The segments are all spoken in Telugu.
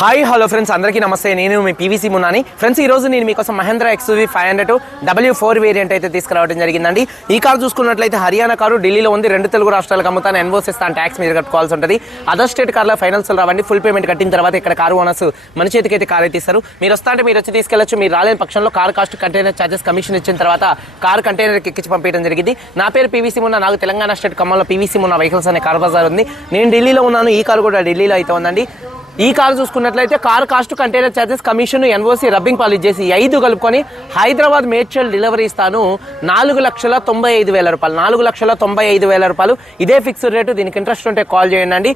హాయ్ హలో ఫ్రెండ్స్, అందరికీ నమస్తే. నేను మీ పీవీసీ మున్నాని. ఫ్రెండ్స్, ఈ రోజు నేను మీకోసం మహేంద్ర XUV 500 W4 వేరియంట్ అయితే తీసుకురావడం జరిగిందండి. ఈ కార్ చూసుకున్నట్లయితే హర్యానా కారు, ఢిల్లీలో ఉంది. 2 తెలుగు రాష్ట్రాలకు అమ్ముతాను. ఎన్ఓసి ఇస్తాను, ట్యాక్స్ మీరు కట్టుకోవాల్సి ఉంటుంది. అదర్ స్టేట్ కార్లో ఫైనాన్స్ రావండి. ఫుల్ పేమెంట్ కట్టిన తర్వాత ఇక్కడ కారు ఓనర్స్ మన చేతికి అయితే కార్ అయితే ఇస్తారు. మీరు వస్తా అంటే మీరు వచ్చి తీసుకెళ్ళచ్చు. మీరు రాలేని పక్షంలో car cost, container charges, commission ఇచ్చిన తర్వాత కార్ కంటైనర్కి ఎక్కించి పంపించడం జరిగింది. నా పేరు పీవీసీ మున్నా. నాకు తెలంగాణ స్టేట్ ఖమ్మంలో పీవీసీ మున్నా వెహికల్స్ అనే కార్ బజార్ ఉంది. నేను ఢిల్లీలో ఉన్నాను. ఈ కారు కూడా ఢిల్లీలో అయితే ఉందండి. ఈ కారు చూసుకున్నట్లయితే car cost, container charges, commission, NOC, rubbing polish చేసి 5 కలుపుకొని హైదరాబాద్ మేడ్చల్ డెలివరీ ఇస్తాను. 4,95,000 రూపాయలు. 4,95,000 రూపాయలు ఇదే ఫిక్స్డ్ రేటు. దీనికి ఇంట్రెస్ట్ ఉంటే కాల్ చేయండి.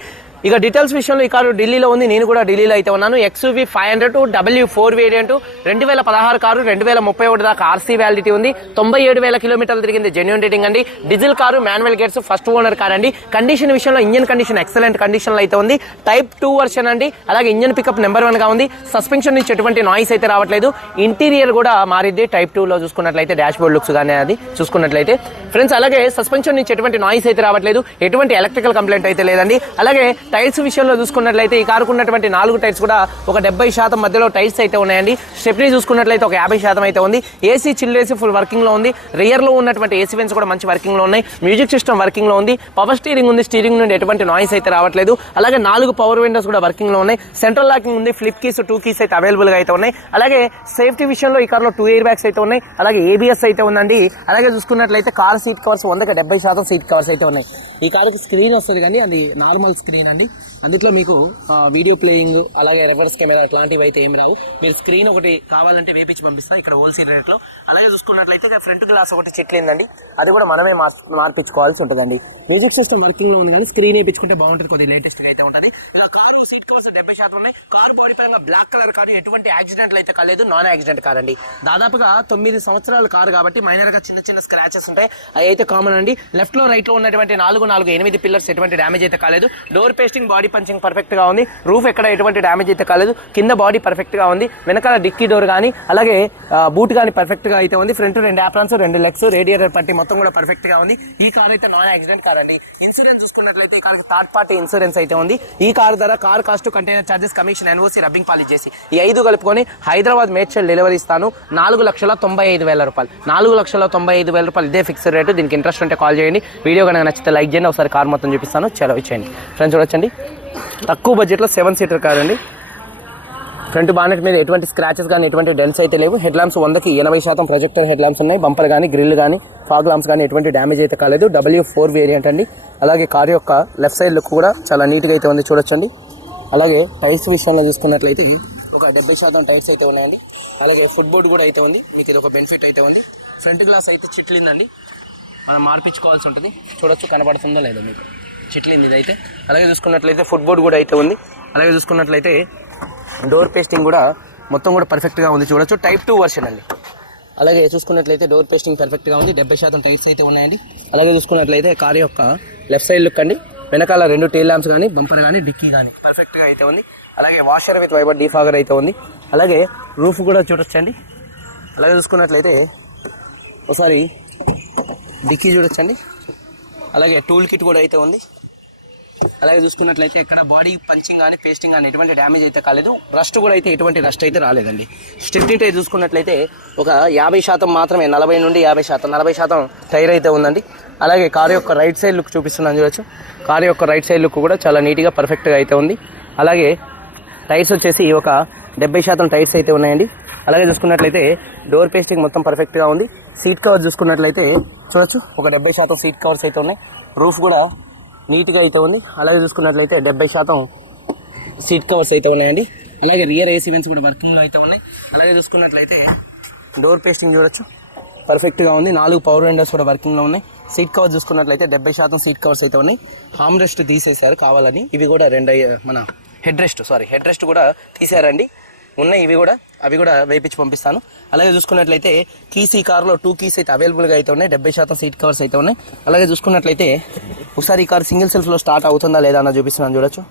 ఇక డీటెయిల్స్ విషయంలో ఈ కారు ఢిల్లీలో ఉంది. నేను కూడా ఢిల్లీలో అయితే ఉన్నాను. XUV 500 W4 variant 2016 car. 2031 దాకా ఆర్సీ వ్యాలిడిటీ ఉంది. 97,000 కిలోమీటర్లు తిరిగింది. జెన్యూన్ రేటింగ్ అండి. Diesel car, manual gates, first owner car అండి. కండిషన్ విషయంలో ఇంజన్ కండిషన్ ఎక్సలెంట్ కండిషన్ లో అయితే ఉంది. Type 2 వర్షన్ అండి. అలాగే ఇంజన్ పికప్ నెంబర్ 1 గా ఉంది. సస్పెన్షన్ నుంచి ఎటువంటి నాయిస్ అయితే రావట్లేదు. ఇంటీరియర్ కూడా మారిద్ది. Type 2 లో చూసుకున్నట్లయితే డాష్ బోర్డ్ లుక్స్ కానీ అది చూసుకున్నట్లయితే ఫ్రెండ్స్, అలాగే సస్పెన్షన్ నుంచి ఎటువంటి నాయిస్ అయితే రావట్లేదు. ఎటువంటి ఎలక్ట్రికల్ కంప్లైంట్ అయితే లేదండి. అలాగే టైర్స్ విషయంలో చూసుకున్నట్లయితే ఈ కారుకు ఉన్నటువంటి 4 టైర్స్ కూడా ఒక 70% మధ్యలో టైర్స్ అయితే ఉన్నాయండి. స్టెప్నీ చూసుకున్నట్లయితే ఒక 50% అయితే ఉంది. AC, chill AC full working లో ఉంది. రియర్ లో ఉన్నటువంటి ఏసీ వెన్స్ కూడా మంచి వర్కింగ్ లో ఉన్నాయి. మ్యూజిక్ సిస్టమ్ వర్కింగ్ లో ఉంది. పవర్ స్టీరింగ్ ఉంది. స్టీరింగ్ నుండి ఎటువంటి నాయిస్ అయితే రావట్లేదు. అలాగే 4 పవర్ విండోస్ కూడా వర్కింగ్ లో ఉన్నాయి. సెంట్రల్ లాకింగ్ ఉంది. ఫ్లిప్ కీస్, 2 కీస్ అయితే అవైలబుల్ గా అయితే ఉన్నాయి. అలాగే సేఫ్టీ విషయంలో ఈ కార్లో 2 ఎయిర్ బ్యాగ్స్ అయితే ఉన్నాయి. అలాగే ABS అయితే ఉందండి. అలాగే చూసుకున్నట్లయితే car seat covers 100% seat covers అయితే ఉన్నాయి. ఈ కార్కి స్క్రీన్ వస్తుంది కానీ అది నార్మల్ స్క్రీన్ అండి. అందులో మీకు వీడియో ప్లేయింగ్, అలాగే రివర్స్ కెమెరా అట్లాంటివి అయితే ఏమి రావు. మీరు స్క్రీన్ ఒకటి కావాలంటే వేపించి పంపిస్తా ఇక్కడ హోల్సేల్ రేట్లో. అలాగే చూసుకున్నట్లయితే ఫ్రంట్ గ్లాస్ ఒకటి చెట్లేందండి. అది కూడా మనమే మార్పించుకోవాల్సి ఉంటుందండి. మ్యూజిక్ సిస్టమ్ వర్కింగ్ లో ఉంది కానీ స్క్రీన్ వేయించుకుంటే బాగుంటుంది. కొద్దిగా లేటెస్ట్ అయితే ఉంటుంది. కారు సీట్ కవర్స్ 70% ఉన్నాయి. కారు బాడీ పరంగా బ్లాక్ కలర్ కారు. ఎటువంటి యాక్సిడెంట్లు అయితే కాలేదు. నాన్ యాక్సిడెంట్ కార్ అండి. దాదాపుగా 9 సంవత్సరాల కారు కాబట్టి మైనర్ గా చిన్న స్క్రాచెస్ ఉంటాయి. అవి అయితే కామన్ అండి. లెఫ్ట్ లో రైట్ లో ఉన్నటువంటి 8 పిల్లర్స్ ఎటువంటి డ్యామేజ్ అయితే కాలేదు. Door pasting, body punching perfect గా ఉంది. రూఫ్ ఎక్కడ ఎటువంటి డ్యామేజ్ అయితే కాలేదు. కింద బాడీ పర్ఫెక్ట్ గా ఉంది. వెనకాల డిక్కీ డోర్ కానీ అలాగే బూట్ కానీ పర్ఫెక్ట్ గా అయితే ఉంది. ఫ్రంట్ 2 ఆప్రాన్స్, 2 లెగ్స్, రేడియేటర్ పట్టి మొత్తం కూడా పర్ఫెక్ట్ గా ఉంది. ఈ కార్ అయితే నాన్ యాక్సిడెంట్ కార్ అండి. ఇన్సూరెన్స్ చూసుకున్నట్లయితే ఈ కార్ థర్డ్ పార్టీ ఇన్సూరెన్స్ అయితే ఉంది. ఈ కార్ ధర car cost, container charges, commission, NOC, rubbing polish చేసి ఈ 5 కలుపుకొని హైదరాబాద్ మేడ్చల్ డెలివరీ ఇస్తాను. 4,95,000 రూపాయలు. 4,95,000 రూపాయలు ఇదే ఫిక్స్డ్ రేటు. దీనికి ఇంట్రెస్ట్ ఉంటే కాల్ చేయండి. వీడియో కనుక నచ్చితే లైక్ చేయండి. ఒకసారి కార్ మొత్తం చూపిస్తాను. చలో ఇచ్చేయండి. ఫ్రెండ్స్ చూడొచ్చండి, తక్కువ బడ్జెట్లో 7 సీటర్ కార్ అండి. ఫ్రంట్ బానెట్ మీద ఎటువంటి స్క్రాచెస్ కానీ ఎటువంటి డెన్స్ అయితే లేవు. హెడ్ ల్యాంప్స్ 100కి 80% ప్రొజెక్టర్ హెడ్ ల్యాంప్స్ ఉన్నాయి. బంపర్ కానీ, గ్రిల్ కానీ, ఫాగ్ ల్యాంప్స్ కానీ ఎటువంటి డ్యామేజ్ అయితే కాలేదు. W4 వేరియంట్ అండి. అలాగే కార్ యొక్క లెఫ్ట్ సైడ్ లుక్ కూడా చాలా నీట్గా అయితే ఉంది చూడొచ్చండి. అలాగే టైర్స్ విషయంలో చూసుకున్నట్లయితే ఒక 70% టైర్స్ అయితే ఉన్నాయండి. అలాగే ఫుట్ బోర్డ్ కూడా అయితే ఉంది. మీకు ఇది ఒక బెనిఫిట్ అయితే ఉంది. ఫ్రంట్ గ్లాస్ అయితే చిట్లిందండి. మనం మార్పించుకోవాల్సి ఉంటుంది. చూడొచ్చు, కనబడుతుందో లేదో మీకు. చిట్లింది ఇది అయితే. అలాగే చూసుకున్నట్లయితే ఫుట్ బోర్డ్ కూడా అయితే ఉంది. అలాగే చూసుకున్నట్లయితే డోర్ పేస్టింగ్ కూడా మొత్తం కూడా పర్ఫెక్ట్గా ఉంది చూడొచ్చు. Type 2 వర్షన్ అండి. అలాగే చూసుకున్నట్లయితే డోర్ పేస్టింగ్ పర్ఫెక్ట్గా ఉంది. 70% టైర్స్ అయితే ఉన్నాయండి. అలాగే చూసుకున్నట్లయితే కార్ యొక్క లెఫ్ట్ సైడ్ లుక్ అండి. వెనకాల 2 టైల్ ల్యాంప్స్ కానీ, బంపర్ కానీ, డిక్కీ కానీ పర్ఫెక్ట్గా అయితే ఉంది. అలాగే వాషర్ విత్ వైబర్ డీఫాగర్ అయితే ఉంది. అలాగే రూఫ్ కూడా చూడొచ్చండి. అలాగే చూసుకున్నట్లయితే ఒకసారి డిక్కీ చూడొచ్చండి. అలాగే టూల్ కిట్ కూడా అయితే ఉంది. అలాగే చూసుకున్నట్లయితే ఇక్కడ బాడీ పంచింగ్ కానీ, పేస్టింగ్ కానీ ఎటువంటి డ్యామేజ్ అయితే కాలేదు. రస్ట్ కూడా అయితే ఎటువంటి రస్ట్ అయితే రాలేదండి. స్టెప్నీ టైర్ చూసుకున్నట్లయితే ఒక 50% మాత్రమే, 40 నుండి 50%, 40% టైర్ అయితే ఉందండి. అలాగే కారు యొక్క రైట్ సైడ్ లుక్ చూపిస్తున్నాను చూడొచ్చు. కారు యొక్క రైట్ సైడ్ లుక్ కూడా చాలా నీట్గా పర్ఫెక్ట్గా అయితే ఉంది. అలాగే టైర్స్ వచ్చేసి ఒక 70% టైర్స్ అయితే ఉన్నాయండి. అలాగే చూసుకున్నట్లయితే డోర్ పేస్టింగ్ మొత్తం పర్ఫెక్ట్గా ఉంది. సీట్ కవర్ చూసుకున్నట్లయితే చూడొచ్చు, ఒక 70% సీట్ కవర్స్ అయితే ఉన్నాయి. రూఫ్ కూడా నీట్గా అయితే ఉంది. అలాగే చూసుకున్నట్లయితే 70% సీట్ కవర్స్ అయితే ఉన్నాయండి. అలాగే రియర్ ఏసీ వెన్స్ కూడా వర్కింగ్లో అయితే ఉన్నాయి. అలాగే చూసుకున్నట్లయితే డోర్ పేస్టింగ్ చూడొచ్చు, పర్ఫెక్ట్గా ఉంది. 4 పవర్ విండోస్ కూడా వర్కింగ్లో ఉన్నాయి. సీట్ కవర్స్ చూసుకున్నట్లయితే 70% సీట్ కవర్స్ అయితే ఉన్నాయి. హామ్ రెస్ట్ తీసేశారు కావాలని. ఇవి కూడా మన హెడ్ రెస్ట్ కూడా తీసారండి. ఉన్నాయి అవి కూడా వేయించి పంపిస్తాను. అలాగే చూసుకున్నట్లయితే కీస్ ఈ కార్లో 2 కీస్ అయితే అవైలబుల్గా అయితే ఉన్నాయి. 70% సీట్ కవర్స్ అయితే ఉన్నాయి. అలాగే చూసుకున్నట్లయితే ఒకసారి ఈ కార్ సింగిల్ సెల్ఫ్లో స్టార్ట్ అవుతుందా లేదా అన్న చూపిస్తున్నాను చూడొచ్చు.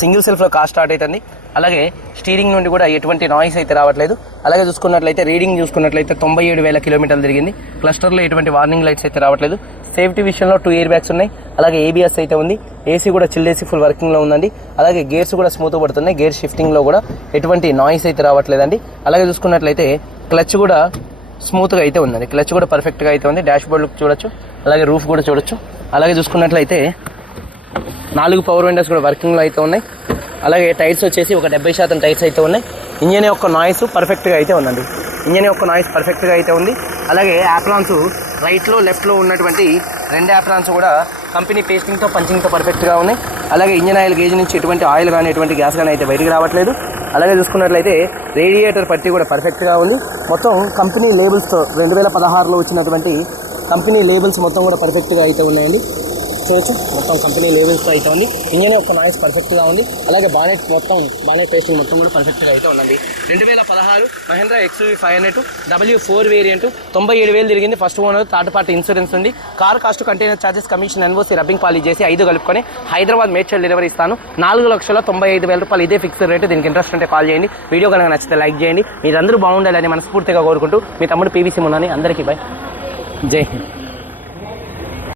సింగిల్ సెల్ఫ్లో కార్ స్టార్ట్ అవుతుంది. అలాగే స్టీరింగ్ నుండి కూడా ఎటువంటి నాయిస్ అయితే రావట్లేదు. అలాగే చూసుకున్నట్లయితే రీడింగ్ చూసుకున్నట్లయితే 97,000 కిలోమీటర్లు తిరిగింది. క్లస్టర్లో ఎటువంటి వార్నింగ్ లైట్స్ అయితే రావట్లేదు. సేఫ్టీ విషయంలో 2 ఎయిర్ బ్యాగ్స్ ఉన్నాయి, అలాగే ఏబిఎస్ అయితే ఉంది, ఏసీ కూడా చిల్ ఏసీ ఫుల్ వర్కింగ్లో ఉందండి. అలాగే గేర్స్ కూడా స్మూత్ పడుతున్నాయి, గేర్ షిఫ్టింగ్లో కూడా ఎటువంటి నాయిస్ అయితే రావట్లేదండి. అలాగే చూసుకున్నట్లయితే క్లచ్ కూడా స్మూత్గా అయితే ఉందండి, క్లచ్ కూడా పర్ఫెక్ట్గా అయితే ఉంది. డాష్ బోర్డ్ లుక్ చూడొచ్చు, అలాగే రూఫ్ కూడా చూడొచ్చు. అలాగే చూసుకున్నట్లయితే 4 పవర్ విండోస్ కూడా వర్కింగ్లో అయితే ఉన్నాయి. అలాగే టైర్స్ వచ్చేసి ఒక 70% టైర్స్ అయితే ఉన్నాయి. ఇంజన్ యొక్క నాయిస్ పర్ఫెక్ట్గా అయితే ఉందండి, ఇంజన్ యొక్క నాయిస్ పర్ఫెక్ట్గా అయితే ఉంది. అలాగే యాప్రాన్స్ రైట్లో లెఫ్ట్లో ఉన్నటువంటి 2 యాప్రాన్స్ కూడా కంపెనీ పేస్టింగ్తో పంచింగ్తో పర్ఫెక్ట్గా ఉన్నాయి. అలాగే ఇంజన్ ఆయిల్ గేజ్ నుంచి ఎటువంటి ఆయిల్ కానీ ఎటువంటి గ్యాస్ కానీ అయితే బయటికి రావట్లేదు. అలాగే చూసుకున్నట్లయితే రేడియేటర్ పట్టి కూడా పర్ఫెక్ట్గా ఉంది. మొత్తం కంపెనీ లేబుల్స్తో 2016లో వచ్చినటువంటి కంపెనీ లేబుల్స్ మొత్తం కూడా పర్ఫెక్ట్గా అయితే ఉన్నాయండి. చూడొచ్చు, మొత్తం కంపెనీ లేబుల్స్తో అయితే ఉంది. ఇంజన్ యొక్క నాయిస్ పర్ఫెక్ట్గా ఉంది. అలాగే బానెట్ పేస్టింగ్ మొత్తం కూడా పర్ఫెక్ట్గా అయితే ఉందండి. 2016 మహేంద్ర XUV 500 W4 వేరియంట్ 97,000 తిరిగింది. First owner, third party insurance ఉంది. Car cost, container charges, commission, NOC, rubbing polish చేసి 5 కలుపుకొని హైదరాబాద్ మేడ్చల్ డెలివరీ ఇస్తాను. 4,95,000 రూపాయలు ఇదే ఫిక్స్డ్ రేటు. దీనికి ఇంట్రెస్ట్ ఉంటే కాల్ చేయండి. వీడియో కనుక నచ్చితే లైక్ చేయండి. మీరందరూ బాగుండాలని మనస్ఫూర్తిగా కోరుకుంటూ మీ తమ్ముడు PVC మున్నాని. అందరికీ బై, జై హింద్.